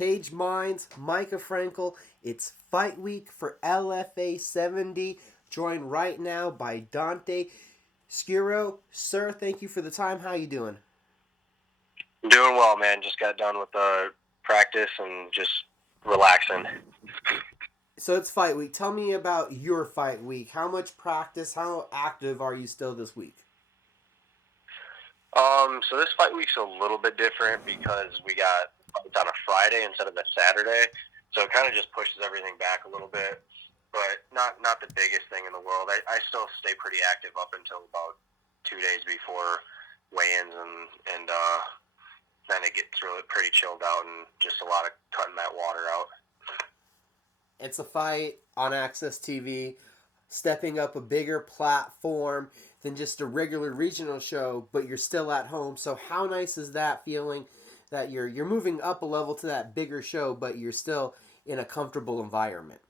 Cage Minds, Micah Frankel. It's fight week for LFA 70. Joined right now by Dante Schiro. Sir, thank you for the time. How you doing? Doing well, man. Just got done with the practice and just relaxing. So it's fight week. Tell me about your fight week. How much practice, how active are you still this week? So this fight week's a little bit different because it's on a Friday instead of a Saturday. So it kind of just pushes everything back a little bit, but not the biggest thing in the world. I still stay pretty active up until about 2 days before weigh-ins, and then it gets really pretty chilled out and just a lot of cutting that water out. It's a fight on Access TV, stepping up a bigger platform than just a regular regional show, but you're still at home. So how nice is that feeling that you're moving up a level to that bigger show, but you're still in a comfortable environment?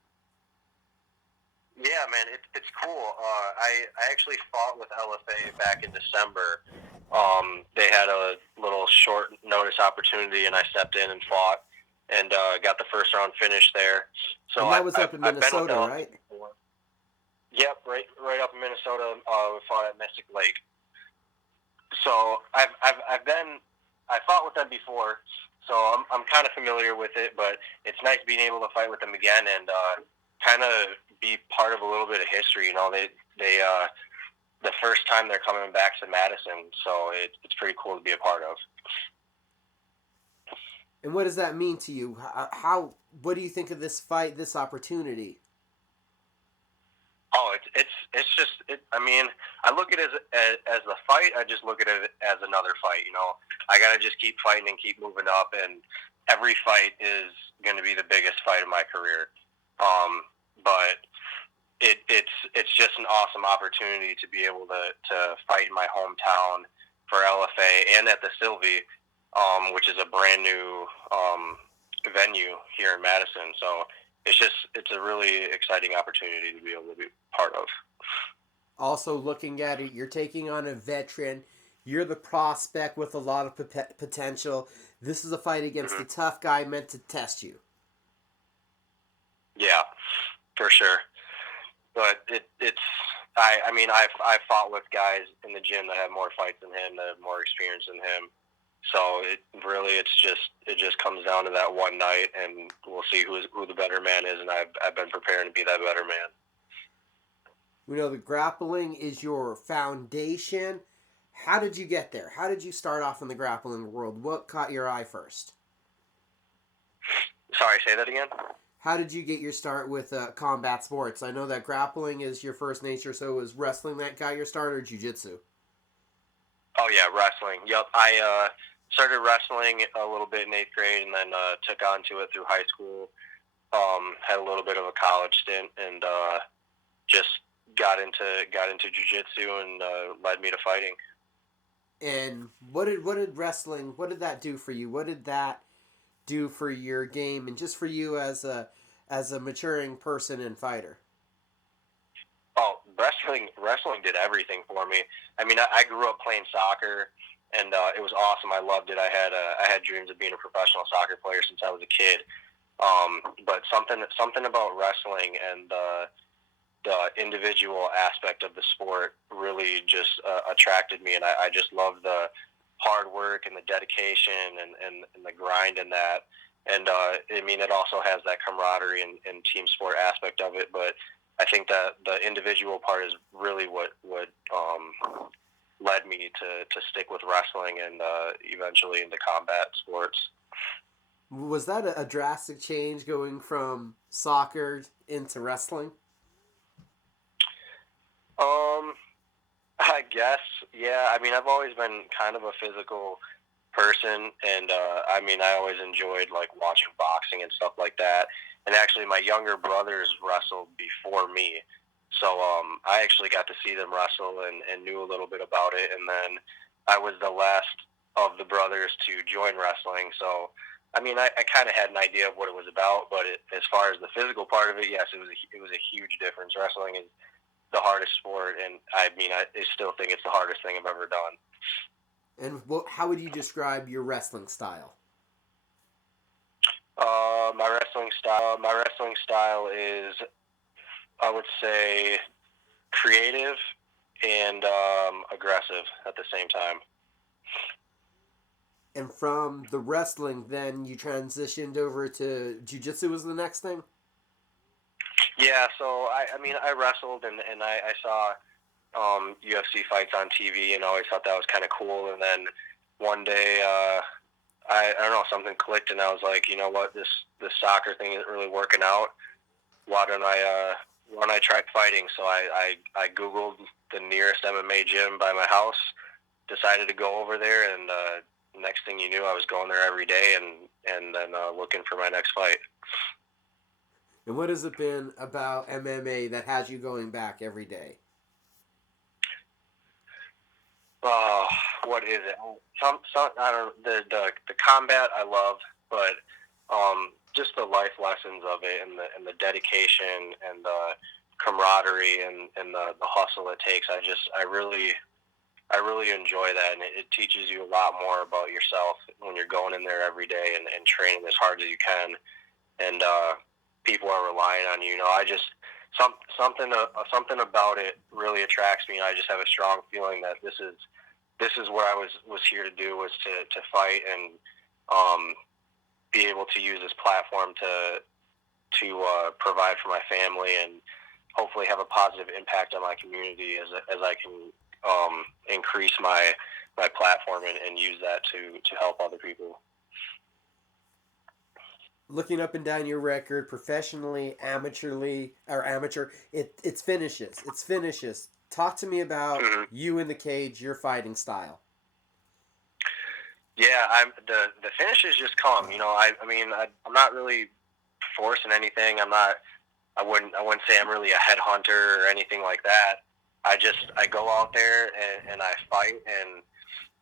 Yeah, man, it's cool. I actually fought with LFA back in December. They had a little short notice opportunity, and I stepped in and fought, and got the first round finish there. So and that was up in Minnesota, right? Before. Yep, right up in Minnesota. We fought at Mystic Lake. So I fought with them before, so I'm kind of familiar with it. But it's nice being able to fight with them again and kind of be part of a little bit of history. You know, they the first time they're coming back to Madison, so it's pretty cool to be a part of. And what does that mean to you? What do you think of this fight, this opportunity? Oh, it's just I mean, I look at it as a fight. I just look at it as another fight. You know, I gotta just keep fighting and keep moving up, and every fight is going to be the biggest fight of my career. But it's just an awesome opportunity to be able to fight in my hometown for LFA and at the Sylvie, which is a brand new venue here in Madison. So it's a really exciting opportunity to be able to be part of. Also, looking at it, you're taking on a veteran. You're the prospect with a lot of potential. This is a fight against a tough guy meant to test you. Yeah, for sure. But I mean, I've fought with guys in the gym that have more fights than him, that have more experience than him. So it just comes down to that one night, and we'll see who the better man is. And I've been preparing to be that better man. We know that grappling is your foundation. How did you get there? How did you start off in the grappling world? What caught your eye first? Sorry, say that again? How did you get your start with combat sports? I know that grappling is your first nature, so was wrestling that got your start, or jiu-jitsu? Oh, yeah, wrestling. Yep, I started wrestling a little bit in 8th grade and then took on to it through high school. Had a little bit of a college stint and just got into jiu-jitsu and led me to fighting. And what did wrestling, what did that do for you? What did that do for your game and just for you as a maturing person and fighter? Oh, wrestling did everything for me. I mean, I grew up playing soccer, and it was awesome. I loved it. I had dreams of being a professional soccer player since I was a kid. But something about wrestling and the individual aspect of the sport really just attracted me, and I just loved the hard work and the dedication and the grind in that. And I mean, it also has that camaraderie and team sport aspect of it, but I think that the individual part is really what led me to stick with wrestling and eventually into combat sports. Was that a drastic change going from soccer into wrestling? I guess, yeah. I mean, I've always been kind of a physical person, and I mean, I always enjoyed like watching boxing and stuff like that. And actually, my younger brothers wrestled before me, so I actually got to see them wrestle and knew a little bit about it. And then I was the last of the brothers to join wrestling, so I mean, I kind of had an idea of what it was about. But as far as the physical part of it, yes, it was a huge difference. Wrestling is the hardest sport, and I mean, I still think it's the hardest thing I've ever done. And how would you describe your wrestling style? My wrestling style is, I would say, creative and aggressive at the same time. And from the wrestling, then you transitioned over to jiu-jitsu was the next thing? Yeah, so I wrestled and I saw UFC fights on TV and always thought that was kind of cool. And then one day, I don't know, something clicked and I was like, you know what, this soccer thing isn't really working out. Why don't I try fighting? So I Googled the nearest MMA gym by my house, decided to go over there, and next thing you knew, I was going there every day and then looking for my next fight. And what has it been about MMA that has you going back every day? Oh, what is it? Some I don't the combat I love, but just the life lessons of it and the dedication and the camaraderie and the hustle it takes. I really enjoy that, and it teaches you a lot more about yourself when you're going in there every day and training as hard as you can, and people are relying on you. You know, something about it really attracts me. I just have a strong feeling that this is what I was here to do, was to fight and be able to use this platform to provide for my family and hopefully have a positive impact on my community as I can increase my platform and use that to help other people. Looking up and down your record, professionally, amateur, it's finishes. It's finishes. Talk to me about you in the cage, your fighting style. Yeah, the finishes just come. You know, I'm not really forcing anything. I wouldn't say I'm really a headhunter or anything like that. I go out there and I fight, and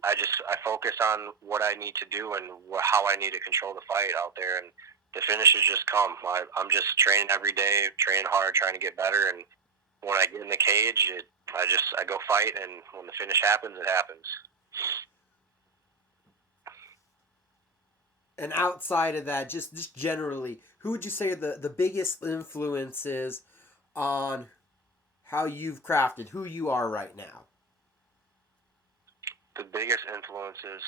I focus on what I need to do and how I need to control the fight out there, and the finishes just come. I'm just training every day, training hard, trying to get better, and when I get in the cage, I go fight, and when the finish happens, it happens. And outside of that, just generally, who would you say are the biggest influences on how you've crafted who you are right now? The biggest influences,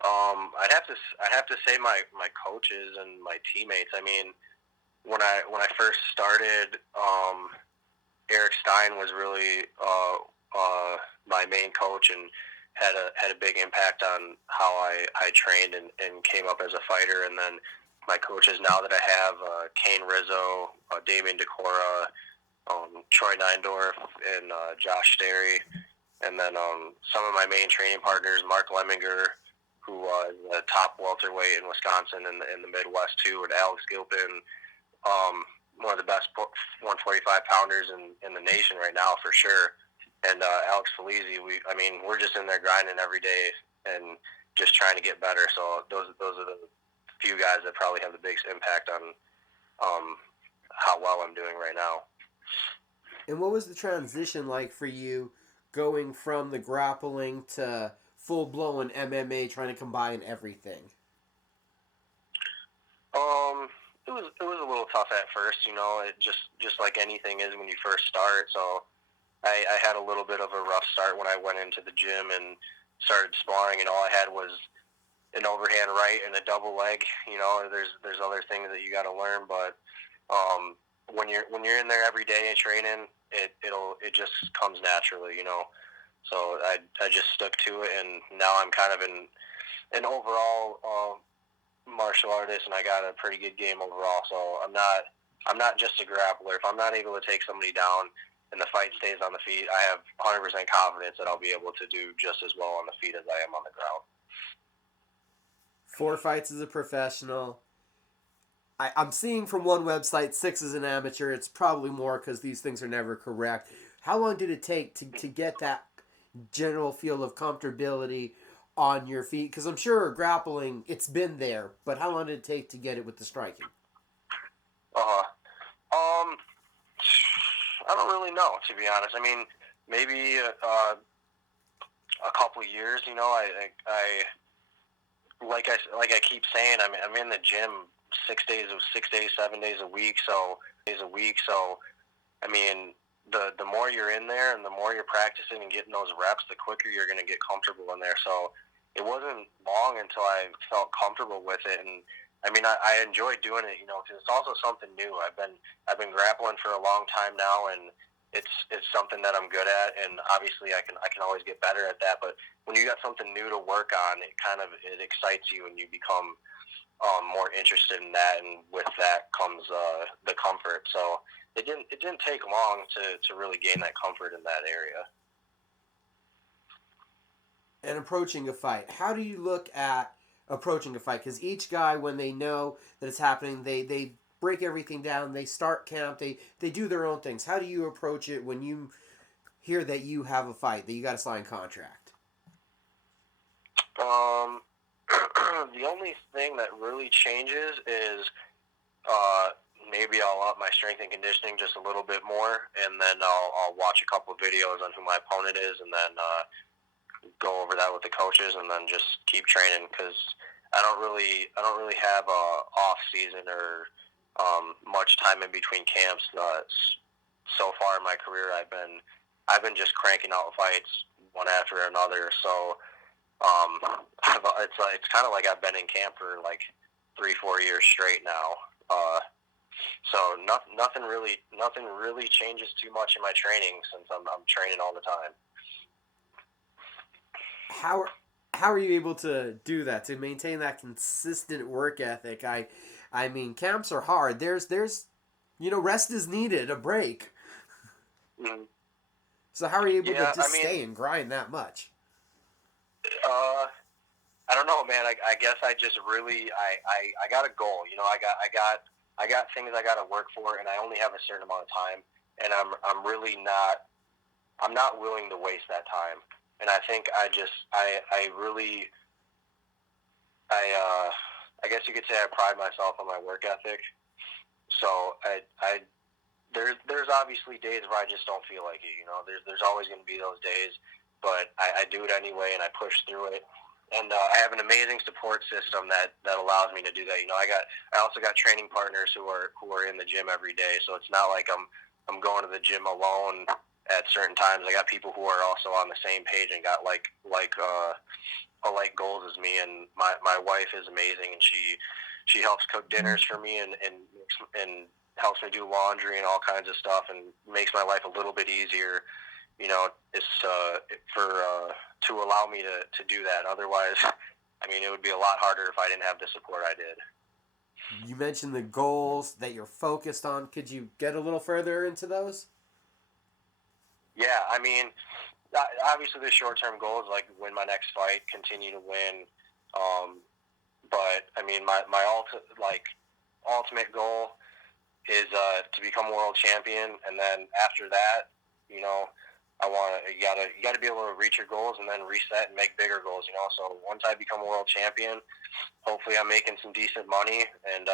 I'd have to say my coaches and my teammates. I mean, when I first started, Eric Stein was really my main coach and had a big impact on how I trained and came up as a fighter. And then my coaches now that I have, Kane Rizzo, Damian Decora, Troy Neindorf, and Josh Sterry. And then some of my main training partners, Mark Lemminger, who was a top welterweight in Wisconsin and in the Midwest too, and Alex Gilpin, one of the best 145 pounders in the nation right now for sure. And Alex Felizi, we're just in there grinding every day and just trying to get better. So those are the few guys that probably have the biggest impact on how well I'm doing right now. And what was the transition like for you, going from the grappling to full-blown MMA, trying to combine everything? It was a little tough at first, you know. It just like anything is when you first start. So I had a little bit of a rough start when I went into the gym and started sparring, and all I had was an overhand right and a double leg. You know, there's other things that you got to learn, but when you're in there every day and training, it just comes naturally, you know. So I just stuck to it, and now I'm kind of an overall martial artist, and I got a pretty good game overall. So I'm not just a grappler. If I'm not able to take somebody down and the fight stays on the feet, I have 100% confidence that I'll be able to do just as well on the feet as I am on the ground. 4 fights as a professional. I'm seeing from one website 6 as an amateur. It's probably more because these things are never correct. How long did it take to get that general feel of comfortability on your feet? Because I'm sure grappling, it's been there, but how long did it take to get it with the striking? I don't really know, to be honest. I mean, maybe a couple of years. You know, I like I keep saying, I'm in the gym 6 days, 7 days a week. So I mean, the more you're in there and the more you're practicing and getting those reps, the quicker you're going to get comfortable in there. So it wasn't long until I felt comfortable with it, and I mean, I enjoy doing it, because it's also something new. I've been grappling for a long time now, and it's something that I'm good at, and obviously I can always get better at that. But when you got something new to work on, it excites you, and you become more interested in that, and with that comes the comfort. So it didn't take long to really gain that comfort in that area. And approaching a fight, how do you look at approaching a fight? Because each guy, when they know that it's happening, they break everything down, they start camp, they do their own things. How do you approach it when you hear that you have a fight, that you got to sign a contract? The only thing that really changes is maybe I'll up my strength and conditioning just a little bit more, and then I'll watch a couple of videos on who my opponent is, and then go over that with the coaches, and then just keep training, because I don't really have a off season or much time in between camps. So far in my career, I've been just cranking out fights one after another. So it's kind of like I've been in camp for like 3-4 years straight now. So nothing really changes too much in my training, since I'm training all the time. How are you able to do that, to maintain that consistent work ethic? I mean, camps are hard. There's rest is needed, a break. Mm-hmm. So how are you able to stay and grind that much? I don't know, man. I guess I just really I got a goal. I got things I got to work for, and I only have a certain amount of time, and I'm really not willing to waste that time. And I think I guess you could say I pride myself on my work ethic. So there's obviously days where I just don't feel like it. There's always going to be those days, but I do it anyway, and I push through it. And I have an amazing support system that allows me to do that. I also got training partners who are in the gym every day. So it's not like I'm going to the gym alone at certain times. I got people who are also on the same page and got like goals as me. And my wife is amazing, and she helps cook dinners for me and helps me do laundry and all kinds of stuff, and makes my life a little bit easier. To allow me to do that. Otherwise, I mean, it would be a lot harder if I didn't have the support I did. You mentioned the goals that you're focused on. Could you get a little further into those? Yeah, I mean, obviously the short-term goal is like win my next fight, continue to win. But I mean, my ultimate goal is to become world champion, and then after that, you gotta be able to reach your goals and then reset and make bigger goals. So once I become a world champion, hopefully I'm making some decent money and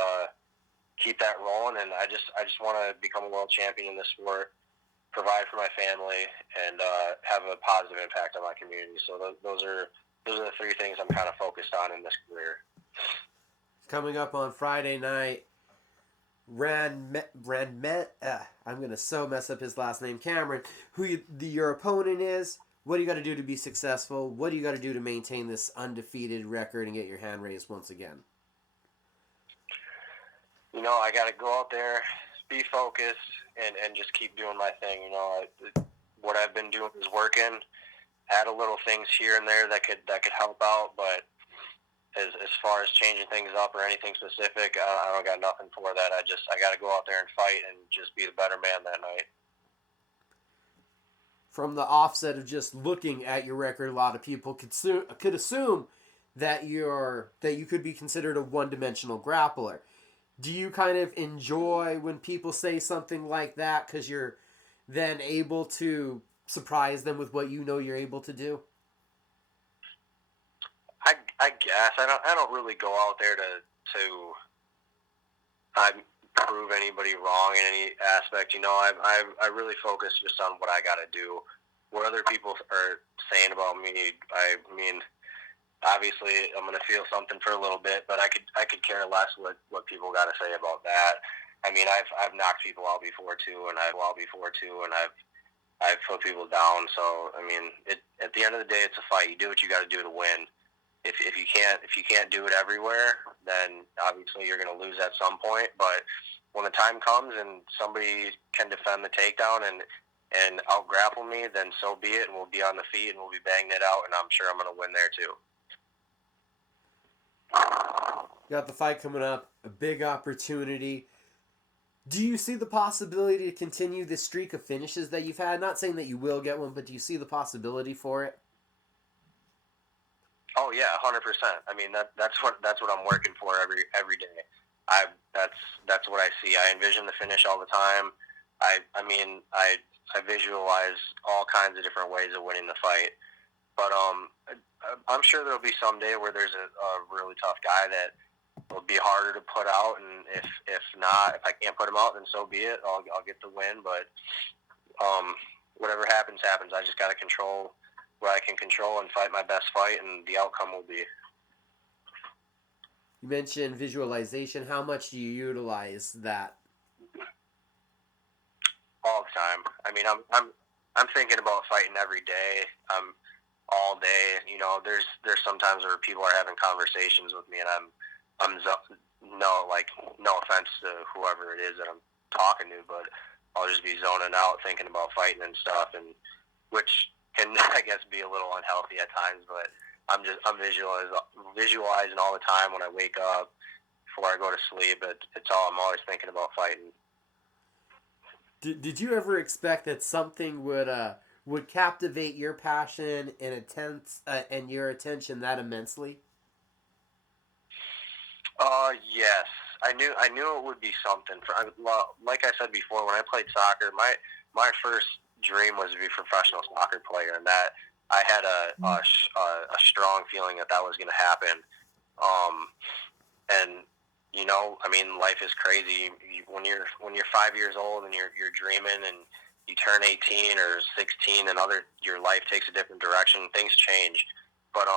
keep that rolling. And I just want to become a world champion in this sport, provide for my family, and have a positive impact on my community. So those are the three things I'm kind of focused on in this career. Coming up on Friday night, I'm gonna so mess up his last name, Cameron, who your opponent is. What do you got to do to be successful? What do you got to do to maintain this undefeated record and get your hand raised once again? I got to go out there, be focused, and just keep doing my thing. What I've been doing is working. Add a little things here and there that could help out, but as far as changing things up or anything specific, I don't got nothing for that. I got to go out there and fight and just be the better man that night. From the offset of just looking at your record, a lot of people could assume that you could be considered a one-dimensional grappler. Do you kind of enjoy when people say something like that because you're then able to surprise them with what you're able to do? I guess I don't really go out there to prove anybody wrong in any aspect. I really focus just on what I got to do. What other people are saying about me, I mean, obviously I'm gonna feel something for a little bit, but I could care less what people got to say about that. I mean, I've knocked people out before too, and I've put people down. So I mean, at the end of the day, it's a fight. You do what you got to do to win. If you can't do it everywhere, then obviously you're gonna lose at some point. But when the time comes and somebody can defend the takedown and out grapple me, then so be it, and we'll be on the feet and we'll be banging it out, and I'm sure I'm gonna win there too. You got the fight coming up, a big opportunity. Do you see the possibility to continue the streak of finishes that you've had? Not saying that you will get one, but do you see the possibility for it? Oh yeah, 100%. I mean that's what I'm working for every day. That's what I see. I envision the finish all the time. I visualize all kinds of different ways of winning the fight. But I'm sure there'll be some day where there's a really tough guy that will be harder to put out, and if not, if I can't put him out, then so be it. I'll get the win. But whatever happens, happens. I just got to control what I can control and fight my best fight, and the outcome will be. You mentioned visualization. How much do you utilize that? All the time. I mean, I'm thinking about fighting every day. All day. You know, there's sometimes where people are having conversations with me, and no offense to whoever it is that I'm talking to, but I'll just be zoning out thinking about fighting and stuff, and which can I guess be a little unhealthy at times, but I'm visualizing all the time when I wake up, before I go to sleep. I'm always thinking about fighting. Did you ever expect that something would captivate your passion and your attention that immensely? Yes. I knew it would be something. Like I said before, when I played soccer, my first dream was to be a professional soccer player, and that I had a strong feeling that was going to happen. And you know, I mean, life is crazy. When you're 5 years old and you're dreaming, and you turn 18 or 16, and your life takes a different direction. Things change. But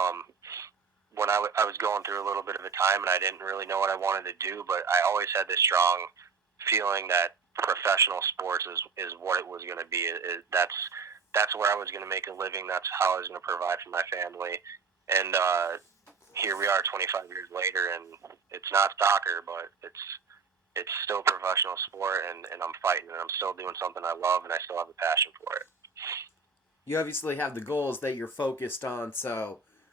when I was going through a little bit of a time, and I didn't really know what I wanted to do, but I always had this strong feeling that professional sports is what it was going to be. That's where I was going to make a living. That's how I was going to provide for my family. And here we are 25 years later, and it's not soccer, but it's still professional sport, and I'm fighting, and I'm still doing something I love, and I still have a passion for it. You obviously have the goals that you're focused on,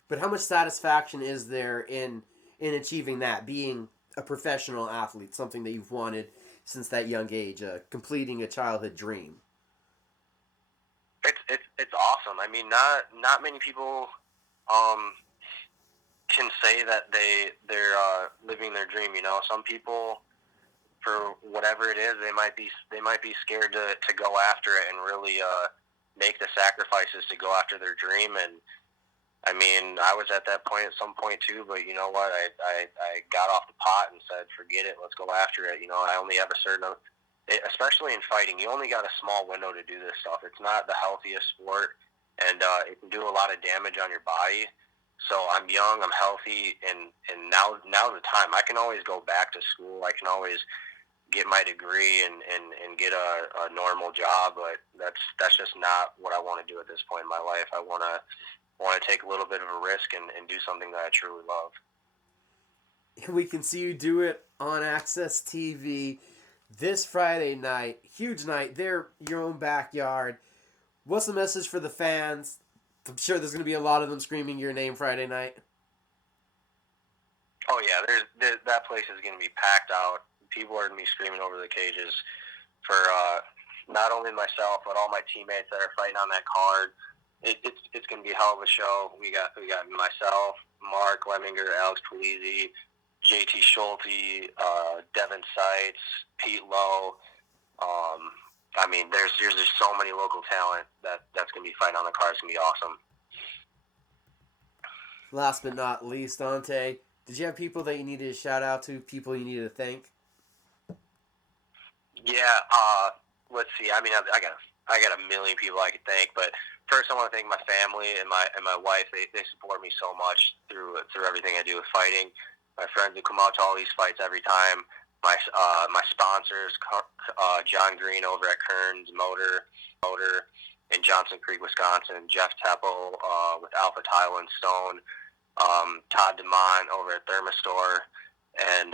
but how much satisfaction is there in achieving that, being a professional athlete, something that you've wanted since that young age, completing a childhood dream? It's awesome. I mean, not many people can say that they're living their dream. You know, some people, for whatever it is, they might be scared to go after it and really make the sacrifices to go after their dream. And I mean, I was at that point at some point too, but you know what? I got off the pot and said, forget it, let's go after it. You know, I only have a certain, especially in fighting, you only got a small window to do this stuff. It's not the healthiest sport, and it can do a lot of damage on your body. So I'm young, I'm healthy, and now's the time. I can always go back to school. I can always get my degree and get a normal job, but that's just not what I want to do at this point in my life. I want to take a little bit of a risk and do something that I truly love. We can see you do it on Access TV this Friday night. Huge night. They're your own backyard. What's the message for the fans? I'm sure there's going to be a lot of them screaming your name Friday night. Oh, yeah. That place is going to be packed out. People are going to be screaming over the cages for not only myself, but all my teammates that are fighting on that card. It's going to be a hell of a show. We got myself, Mark Lemminger, Alex Polizzi, JT Schulte, Devin Seitz, Pete Lowe. I mean, there's just so many local talent that's going to be fighting on the card. It's going to be awesome. Last but not least, Dante, did you have people that you needed to shout out to, people you needed to thank? Yeah, let's see. I mean, I got a million people I could thank, but first I want to thank my family and my wife. They support me so much through everything I do with fighting. My friends who come out to all these fights every time. My sponsors, John Green over at Kearns Motor in Johnson Creek, Wisconsin. Jeff Teppel with Alpha Tile and Stone. Todd DeMont over at Thermistore, and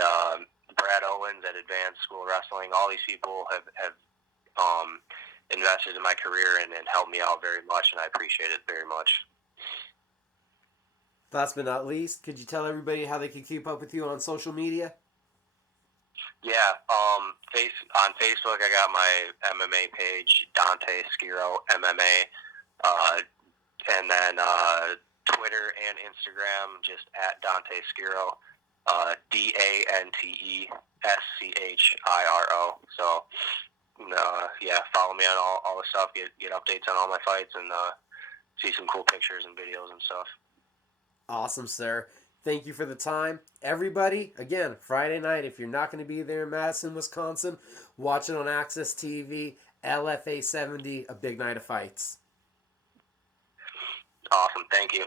Brad Owens at Advanced School Wrestling. All these people have invested in my career and helped me out very much, and I appreciate it very much. Last but not least, could you tell everybody how they can keep up with you on social media? Yeah, on Facebook I got my MMA page, Dante Schiro MMA, and then Twitter and Instagram just at Dante Schiro, DanteSchiro. So yeah, follow me on all the stuff. Get updates on all my fights and see some cool pictures and videos and stuff. Awesome, sir. Thank you for the time. Everybody, again, Friday night, if you're not going to be there in Madison, Wisconsin, watch it on Access TV, LFA 70, a big night of fights. Awesome. Thank you.